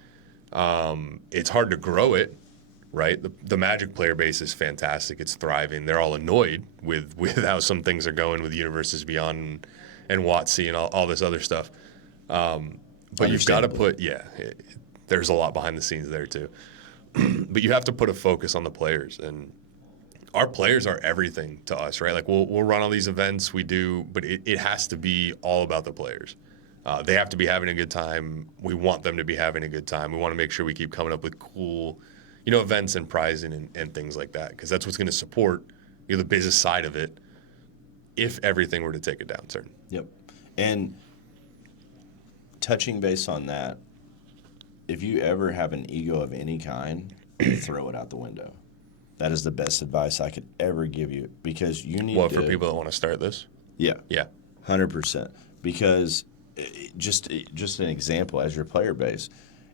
It's hard to grow it, right? The Magic player base is fantastic. It's thriving. They're all annoyed with how some things are going with Universes Beyond and WotC and all this other stuff. But you've got to put, there's a lot behind the scenes there too. But you have to put a focus on the players, and our players are everything to us, right? Like, we'll run all these events, we do, but it has to be all about the players. They have to be having a good time. We want them to be having a good time. We want to make sure we keep coming up with cool, events and prizing and things like that, because that's what's going to support the business side of it if everything were to take a downturn. Yep. And touching base on that, if you ever have an ego of any kind, throw it out the window. That is the best advice I could ever give you, because you need for people that want to start this? Yeah. Yeah. 100%. Because just an example, as your player base,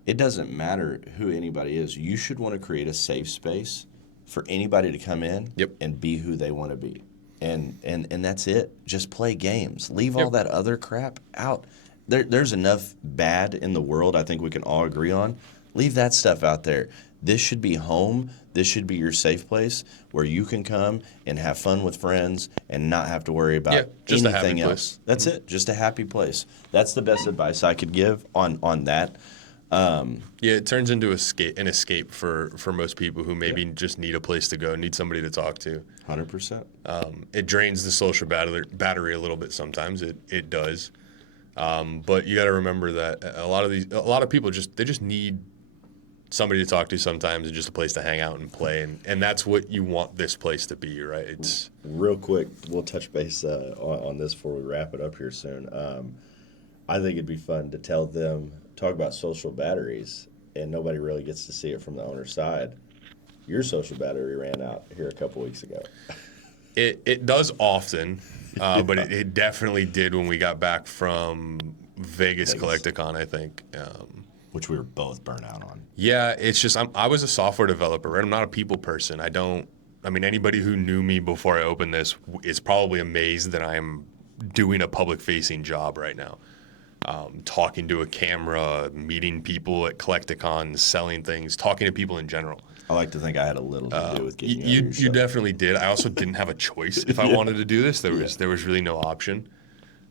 it doesn't matter who anybody is. You should want to create a safe space for anybody to come in and be who they want to be. And that's it. Just play games. Leave all that other crap out. There's enough bad in the world I think we can all agree on. Leave that stuff out there. This should be home. This should be your safe place where you can come and have fun with friends and not have to worry about anything else. That's it. Just a happy place. That's the best advice I could give on that. It turns into an escape for most people who maybe just need a place to go, need somebody to talk to. 100%. It drains the social battery a little bit sometimes. It does. But you got to remember that a lot of people just need somebody to talk to sometimes, and just a place to hang out and play, and that's what you want this place to be, right? It's real quick. We'll touch base on this before we wrap it up here soon. I think it'd be fun to talk about social batteries, and nobody really gets to see it from the owner's side. Your social battery ran out here a couple weeks ago. It does often, but it definitely did when we got back from Vegas Collecticon, I think. Which we were both burnt out on. Yeah, it's just I was a software developer, right? I'm not a people person. Anybody who knew me before I opened this is probably amazed that I'm doing a public-facing job right now. Talking to a camera, meeting people at Collecticons, selling things, talking to people in general. I like to think I had a little to do with getting you definitely did. I also didn't have a choice if I wanted to do this. There was really no option.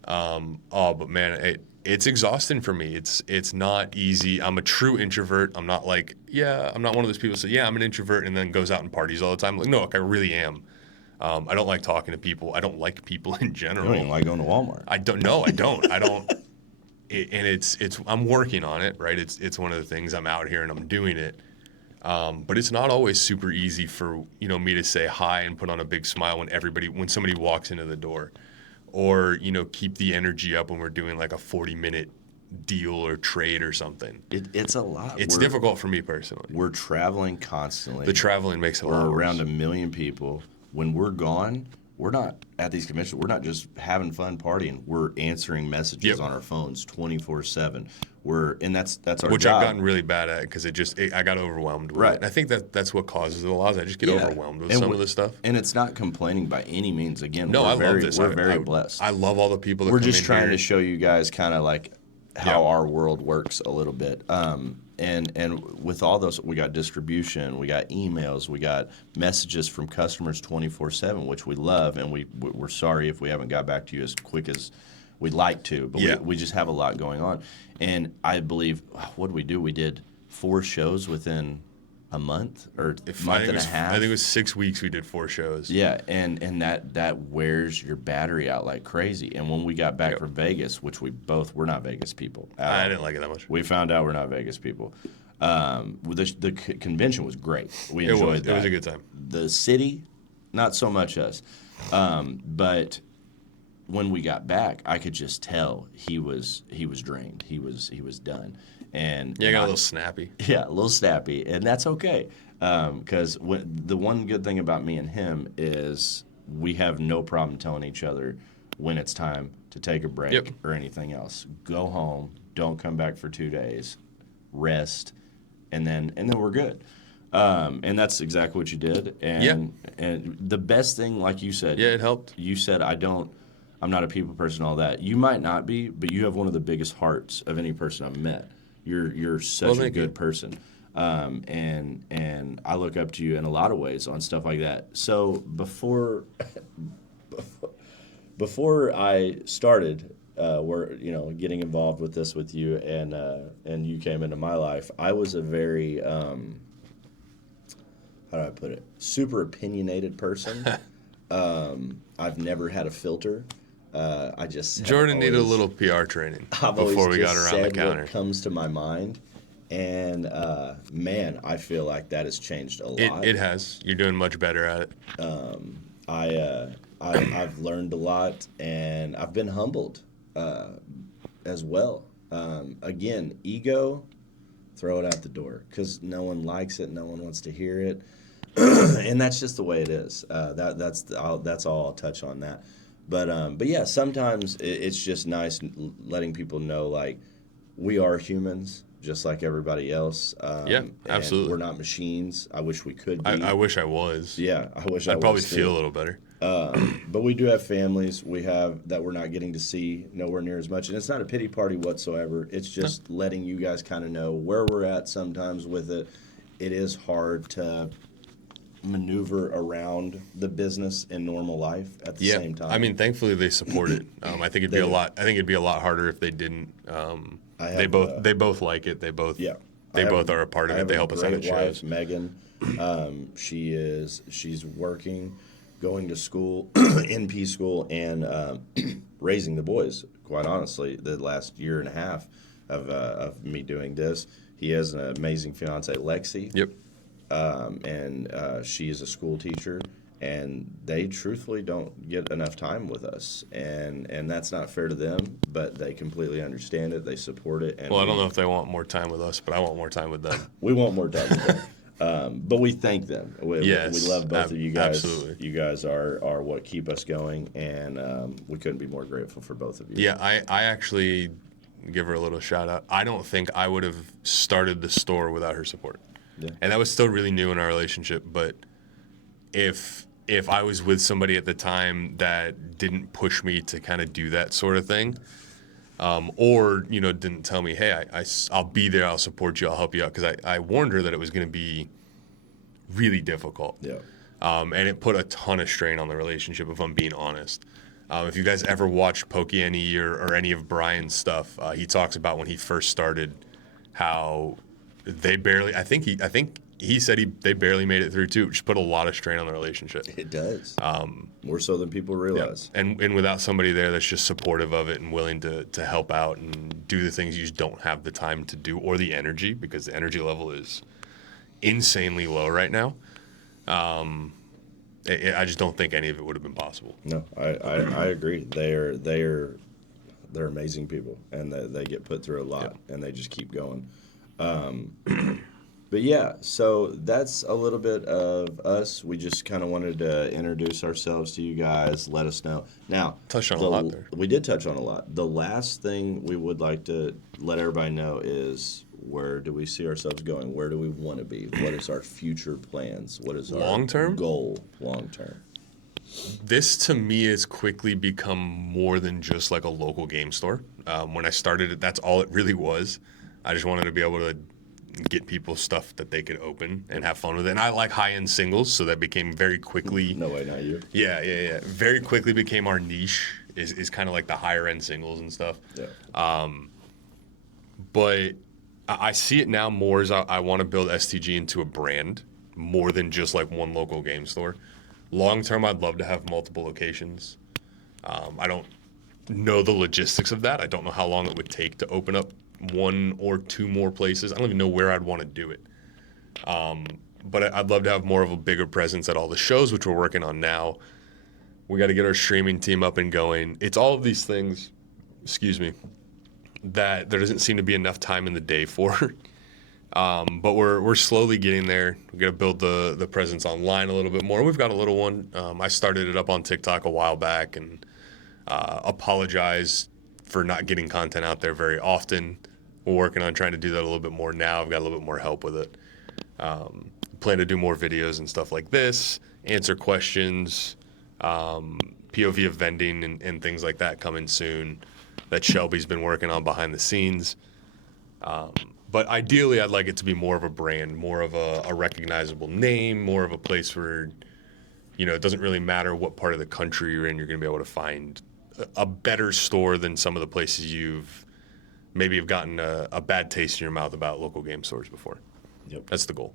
But man, it's exhausting for me. It's not easy. I'm a true introvert. I'm not like, I'm not one of those people who say, I'm an introvert and then goes out and parties all the time. Like, no, like, I really am. I don't like talking to people. I don't like people in You general. don't even like going to Walmart. I don't. No, I don't. I don't. And it's. I'm working on it, right? It's one of the things. I'm out here and I'm doing it. But it's not always super easy for me to say hi and put on a big smile when somebody walks into the door, or keep the energy up when we're doing like a 40-minute deal or trade or something. It's a lot. It's difficult for me personally. We're traveling constantly. The traveling makes it a lot worse. We're around 1 million people. When we're gone, we're not at these conventions. We're not just having fun partying. We're answering messages on our phones 24/7. And that's our Which job. I've gotten really bad at because I got overwhelmed with it. And I think that's what causes it a lot. I just get overwhelmed with some of this stuff. And it's not complaining by any means. Again, I love this. We're very blessed. I love all the people that we're come just in trying here. to show you guys kind of like how our world works a little bit. And with all those, we got distribution, we got emails, we got messages from customers 24/7, which we love, and we're sorry if we haven't got back to you as quick as we'd like to, but we just have a lot going on. And I believe, what did we do? We did 4 shows within a month or month and a half. I think it was 6 weeks we did 4 shows. Yeah, and that wears your battery out like crazy. And when we got back from Vegas, which we're not Vegas people. I didn't like it that much. We found out we're not Vegas people. The convention was great. We enjoyed that. It was a good time. The city, not so much us. But when we got back, I could just tell he was drained. He was done. And got a little snappy. Yeah, a little snappy, and that's okay. Because the one good thing about me and him is we have no problem telling each other when it's time to take a break or anything else. Go home, don't come back for 2 days, rest, and then we're good. And that's exactly what you did. And the best thing, like you said, it helped. You said I'm not a people person, all that. You might not be, but you have one of the biggest hearts of any person I've met. You're such a good person, and I look up to you in a lot of ways on stuff like that. So before I started, getting involved with this with you, and you came into my life, I was a very how do I put it? Super opinionated person. I've never had a filter. I just Jordan needed a little PR training before we got around the counter. What comes to my mind, and man, I feel like that has changed a lot. It has. You're doing much better at it. I've learned a lot, and I've been humbled as well. Again, ego, throw it out the door because no one likes it, no one wants to hear it, and that's just the way it is. That's all I'll touch on that. But yeah, sometimes it's just nice letting people know, like, we are humans just like everybody else. Absolutely. We're not machines. I wish we could be. I wish I was. Yeah, I wish I was. I'd probably feel a little better. But we do have families that we're not getting to see nowhere near as much. And it's not a pity party whatsoever. It's just letting you guys kind of know where we're at sometimes with it. It is hard to maneuver around the business in normal life at the same time. I mean, thankfully they support it. I think it'd be a lot. I think it'd be a lot harder if they didn't. They both like it. They both are a part of it. They help us out at shows. Megan, she's working, going to school, NP school, and raising the boys. Quite honestly, the last year and a half of me doing this, he has an amazing fiance, Lexi. Yep. And she is a school teacher, and they truthfully don't get enough time with us, and that's not fair to them, but they completely understand it. They support it. And I don't know if they want more time with us, but I want more time with them. We want more time with them, but we thank them. We love both of you guys. Absolutely. You guys are what keep us going, and we couldn't be more grateful for both of you. Yeah, I actually give her a little shout out. I don't think I would have started the store without her support. Yeah. And that was still really new in our relationship, but if I was with somebody at the time that didn't push me to kind of do that sort of thing, or didn't tell me, hey, I'll be there, I'll support you, I'll help you out, because I warned her that it was going to be really difficult. Yeah. And it put a ton of strain on the relationship, if I'm being honest. If you guys ever watched Pokey or any of Brian's stuff, he talks about when he first started how they barely. I think he said they barely made it through too, which put a lot of strain on the relationship. It does. More so than people realize. And without somebody there that's just supportive of it and willing to help out and do the things you just don't have the time to do or the energy, because the energy level is insanely low right now. I just don't think any of it would have been possible. No, I agree. They're amazing people, and they get put through a lot, and they just keep going. But yeah, so that's a little bit of us. We just kind of wanted to introduce ourselves to you guys, let us know. Now, touched on a lot there. We did touch on a lot. The last thing we would like to let everybody know is, where do we see ourselves going? Where do we want to be? What is our future plans? What is our long-term goal long-term? This, to me, has quickly become more than just like a local game store. When I started it, that's all it really was. I just wanted to be able to get people stuff that they could open and have fun with it. And I like high-end singles, so that became very quickly... No way, not you. Yeah. Very quickly became our niche, is kind of like the higher-end singles and stuff. Yeah. But I see it now more as I want to build STG into a brand more than just like one local game store. Long term, I'd love to have multiple locations. I don't know the logistics of that. I don't know how long it would take to open up one or two more places. I don't even know where I'd want to do it. But I'd love to have more of a bigger presence at all the shows, which we're working on now. We got to get our streaming team up and going. It's all of these things, that there doesn't seem to be enough time in the day for. But we're slowly getting there. We're going to build the presence online a little bit more. We've got a little one. I started it up on TikTok a while back and apologize for not getting content out there very often. We're working on trying to do that a little bit more now. I've got a little bit more help with it. Plan to do more videos and stuff like this, answer questions, POV of vending and things like that coming soon that Shelby's been working on behind the scenes. But ideally, I'd like it to be more of a brand, more of a recognizable name, more of a place where, it doesn't really matter what part of the country you're in, you're going to be able to find a better store than some of the places you've maybe have gotten a bad taste in your mouth about local game stores before. Yep. That's the goal.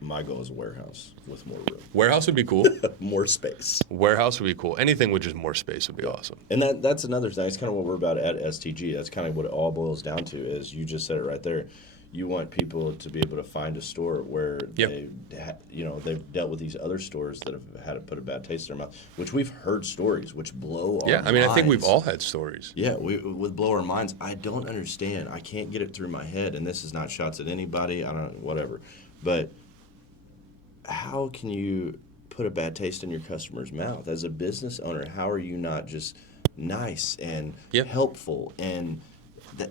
My goal is a warehouse with more room. Warehouse would be cool. More space. Warehouse would be cool. Anything with just more space would be awesome. And that's another thing. It's kind of what we're about at STG. That's kind of what it all boils down to, is you just said it right there. You want people to be able to find a store where they've dealt with these other stores that have had to put a bad taste in their mouth, which we've heard stories which blow our minds. I think we've all had stories. Yeah, we would blow our minds. I don't understand. I can't get it through my head, and this is not shots at anybody. I don't whatever. But how can you put a bad taste in your customer's mouth? As a business owner, how are you not just nice and helpful? And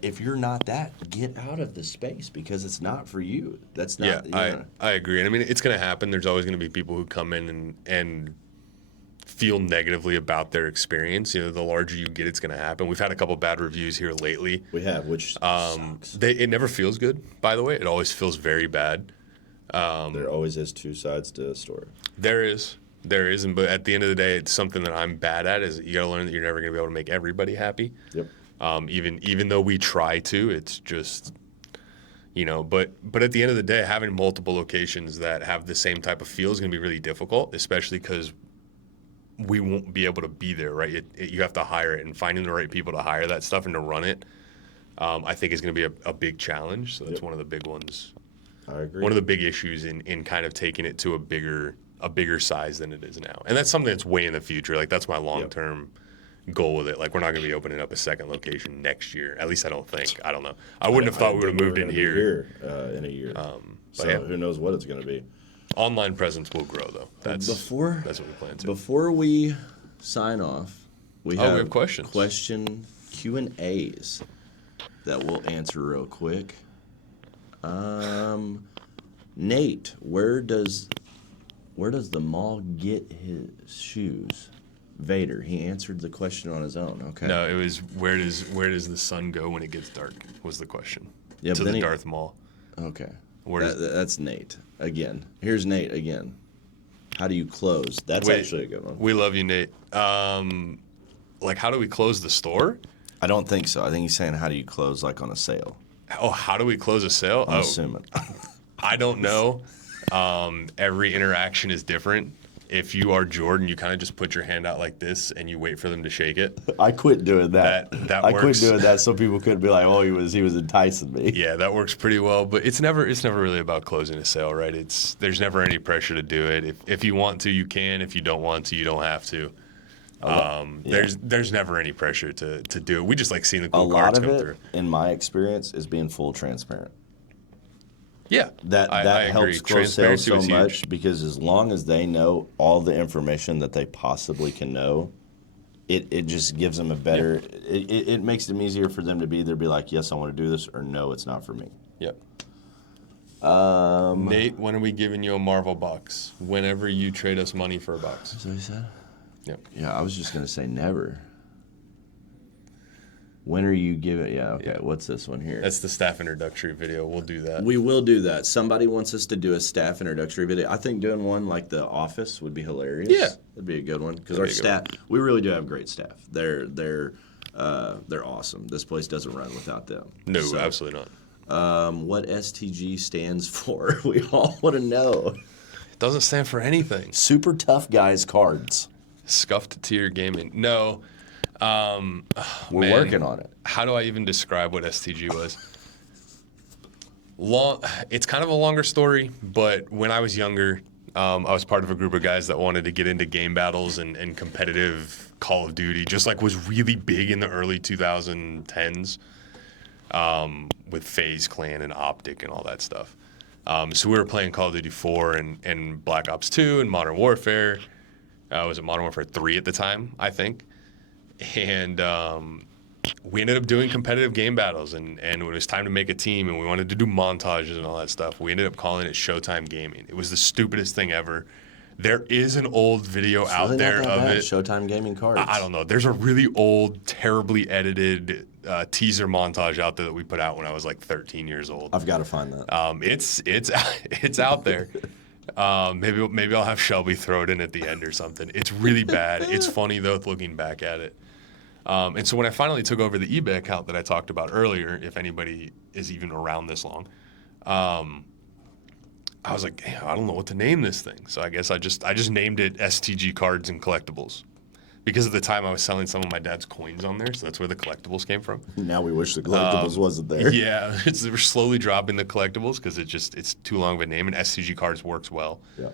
if you're not that, get out of the space, because it's not for you. That's not. I agree. And I mean, it's going to happen. There's always going to be people who come in and feel negatively about their experience. The larger you get, it's going to happen. We've had a couple bad reviews here lately. We have, which sucks. It never feels good, by the way. It always feels very bad. There always is two sides to a story. There is, but at the end of the day, it's something that I'm bad at. Is you got to learn that you're never going to be able to make everybody happy. Yep. Even though we try to, it's just, but at the end of the day, having multiple locations that have the same type of feel is going to be really difficult, especially because we won't be able to be there, right? You have to hire it, and finding the right people to hire that stuff and to run it, I think is going to be a big challenge. So that's one of the big ones. I agree. One of the big issues in kind of taking it to a bigger size than it is now. And that's something that's way in the future. Like, that's my long-term goal with it. Like, we're not going to be opening up a second location next year. At least I don't think. I don't know. I wouldn't have thought we would have moved in here in a year. So who knows what it's going to be. Online presence will grow, though. That's what we plan to. Before we sign off, we have questions. Question Q&As that we'll answer real quick. Nate, where does the mall get his shoes? Vader, he answered the question on his own. Okay. No, it was where does the sun go when it gets dark was the question. Yeah, to the Darth Maul. Okay. That's Nate. Again. Here's Nate again. How do you close? That's actually a good one. We love you, Nate. like, how do we close the store? I don't think so. I think he's saying, how do you close like on a sale? Oh, how do we close a sale? I'm assuming. I don't know. Every interaction is different. If you are Jordan, you kind of just put your hand out like this and you wait for them to shake it. I quit doing that. That I works. quit doing that so people couldn't be like, oh, he was enticing me. Yeah, that works pretty well. But it's never really about closing a sale, right? There's never any pressure to do it. If you want to, you can. If you don't want to, you don't have to. There's never any pressure to do it. We just like seeing the cool cards come through. In my experience, is being full transparent. Yeah, That I helps agree. close sales so Transparency was much huge. because as long as they know all the information that they possibly can know, it just gives them a better. It makes them easier for them to either be like, yes, I want to do this, or no, it's not for me. Yep. Nate, when are we giving you a Marvel box? Whenever you trade us money for a box. That's what he said. Yep. Yeah, I was just gonna say never. When are you giving? Yeah, okay. Yeah. What's this one here? That's the staff introductory video. We'll do that. We will do that. Somebody wants us to do a staff introductory video. I think doing one like The Office would be hilarious. Yeah. That'd be a good one because our staff, we really do have great staff. They're awesome. This place doesn't run without them. No, So, absolutely not. what STG stands for? We all want to know. It doesn't stand for anything. Super Tough Guys Cards. Scuffed tier gaming. No. We're working on it. How do I even describe what STG was? It's kind of a longer story, but when I was younger, I was part of a group of guys that wanted to get into game battles and competitive Call of Duty, just like was really big in the early 2010s with FaZe Clan and Optic and all that stuff. So we were playing Call of Duty 4 and Black Ops 2 and Modern Warfare. Was it Modern Warfare 3 at the time, I think? And we ended up doing competitive game battles, and when it was time to make a team and we wanted to do montages and all that stuff, we ended up calling it Showtime Gaming. It was the stupidest thing ever. There is an old video out Really there not that of bad. it. Showtime Gaming Cards. I don't know. There's a really old, terribly edited teaser montage out there that we put out when I was like 13 years old. I've got to find that. It's out there. Maybe I'll have Shelby throw it in at the end or something. It's really bad. It's funny though, looking back at it. And so when I finally took over the eBay account that I talked about earlier, if anybody is even around this long, I was like, I don't know what to name this thing. So I guess I just named it STG Cards and Collectibles. Because at the time I was selling some of my dad's coins on there, so that's where the collectibles came from. Now we wish the collectibles wasn't there. Yeah, we're slowly dropping the collectibles because it's too long of a name, and STG Cards works well. Yeah.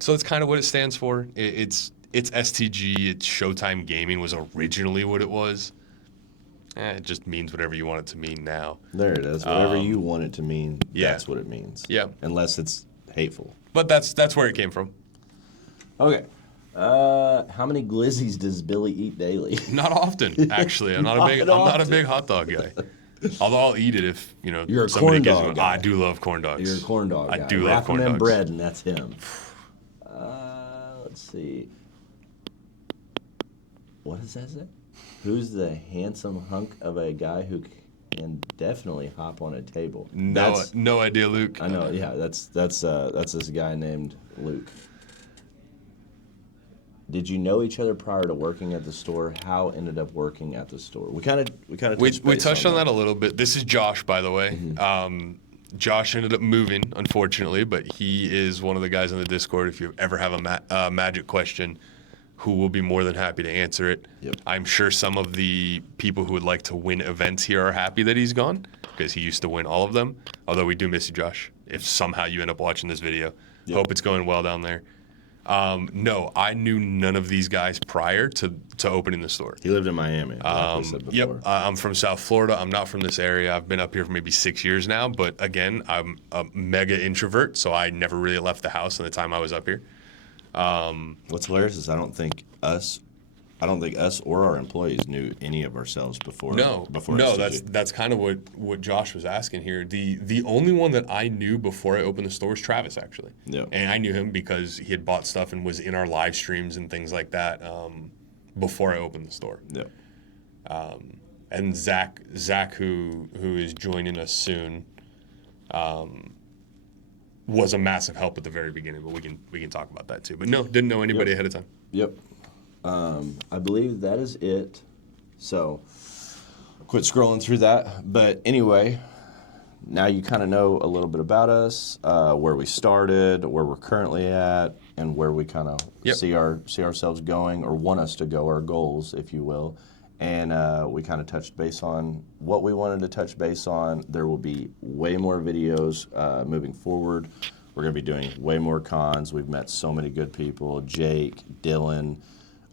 So that's kind of what it stands for. It's STG. It's Showtime Gaming was originally what it was. It just means whatever you want it to mean now. There it is. Whatever you want it to mean, yeah. that's what it means. Yeah. Unless it's hateful. But that's where it came from. Okay. How many glizzies does Billy eat daily? Not often, actually. I'm not a big hot dog guy. Although I'll eat it if You're a somebody corn gives dog me. guy. I do love corn dogs. You're a corn dog guy. I do Wrap love corn them in dogs. bread, and that's him. Let's see. What does that say? Who's the handsome hunk of a guy who can definitely hop on a table? No idea, Luke. I know. Yeah, that's this guy named Luke. Did you know each other prior to working at the store? How ended up working at the store? We touched on that a little bit. This is Josh, by the way. Mm-hmm. Josh ended up moving, unfortunately, but he is one of the guys on the Discord. If you ever have a Magic question, who will be more than happy to answer it. Yep. I'm sure some of the people who would like to win events here are happy that he's gone because he used to win all of them. Although we do miss you, Josh. If somehow you end up watching this video, hope it's going well down there. No, I knew none of these guys prior to opening the store. He lived in Miami. Like I said before. Yep, I'm from South Florida. I'm not from this area. I've been up here for maybe 6 years now. But again, I'm a mega introvert, so I never really left the house in the time I was up here. What's hilarious is I don't think us or our employees knew any of ourselves before. No, STG. that's kind of what Josh was asking here. The only one that I knew before I opened the store was Travis, actually. Yeah. And I knew him because he had bought stuff and was in our live streams and things like that before I opened the store. Yeah. And Zach, who is joining us soon, was a massive help at the very beginning. But we can talk about that too. But no, didn't know anybody ahead of time. Yep. I believe that is it. So quit scrolling through that. But anyway, now you kind of know a little bit about us, where we started, where we're currently at, and where we kind of Yep. see ourselves going, or want us to go, our goals, if you will. And we kind of touched base on what we wanted to touch base on. There will be way more videos moving forward. We're going to be doing way more cons. We've met so many good people, Jake, Dylan,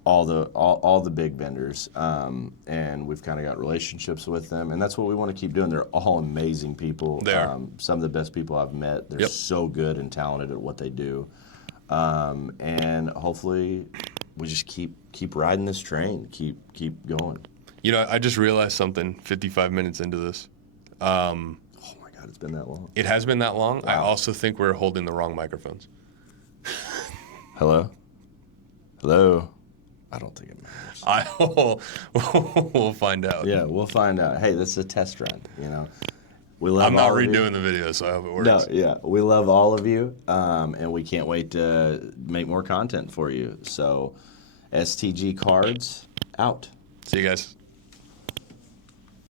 all the big vendors, and we've kind of got relationships with them, and that's what we want to keep doing. They're all amazing people. They are. Some of the best people I've met. They're Yep. so good and talented at what they do, and hopefully we just keep riding this train, keep going. You know, I just realized something 55 minutes into this. Oh my God, it's been that long. It has been that long. Wow. I also think we're holding the wrong microphones. Hello. I don't think it matters. We'll find out. Yeah, we'll find out. Hey, this is a test run. We love. I'm not all of you. redoing the video, so I hope it works. No, yeah, we love all of you, and we can't wait to make more content for you. So, STG Cards out. See you guys.